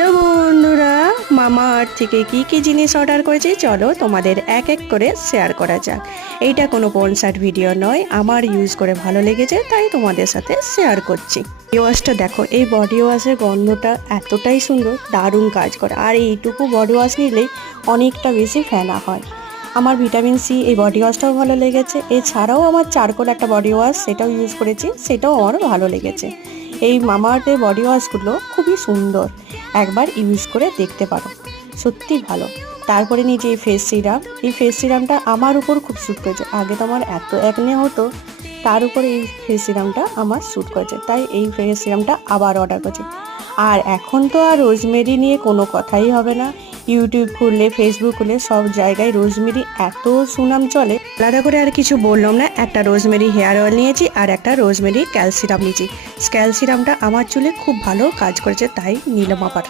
তো বন্ধুরা, মামা আর্থ থেকে কি জিনিস অর্ডার করেছি চলো তোমাদের এক এক করে শেয়ার করা যাক। এইটা কোনো স্পন্সরড ভিডিও নয়, আমার ইউজ করে ভালো লেগেছে তাই তোমাদের সাথে শেয়ার করছি। বডি ওয়াশটা দেখো, এই বডি ওয়াশের গন্ধটা এতটাই সুন্দর, দারুণ কাজ করে। আর এইটুকু বডি ওয়াশ নিলেই অনেকটা বেশি ফেনা হয়। আমার ভিটামিন সি এই বডি ওয়াশটাও ভালো লেগেছে। এছাড়াও আমার চারকোল একটা বডি ওয়াশ, সেটাও ইউজ করেছি, সেটাও আমার ভালো লেগেছে। এই মামা আর্থের বডি ওয়াশগুলো খুবই সুন্দর, একবার ইউজ করে দেখতে পারো, সত্যি ভালো। তারপরে নিয়েছি এই ফেস সিরাম। এই ফেস সিরামটা আমার উপর খুব স্যুট করেছে। আগে তো আমার এত একনে হতো, তার উপরে এই ফেস সিরামটা আমার স্যুট করেছে, তাই এই ফেস সিরামটা আবার অর্ডার করছি। আর এখন তো আর রোজমেরি নিয়ে কোনো কথাই হবে না। ইউটিউব খুললে, ফেসবুক খুললে সব জায়গায় রোজমেরি এত সুনাম চলে, আলাদা করে আর কিছু বললাম না। একটা রোজমেরি হেয়ার অয়েল নিয়েছি আর একটা রোজমেরি ক্যালসিরাম নিয়েছি। ক্যালসিরামটা আমার চুলে খুব ভালো কাজ করেছে, তাই নিলাম আবার।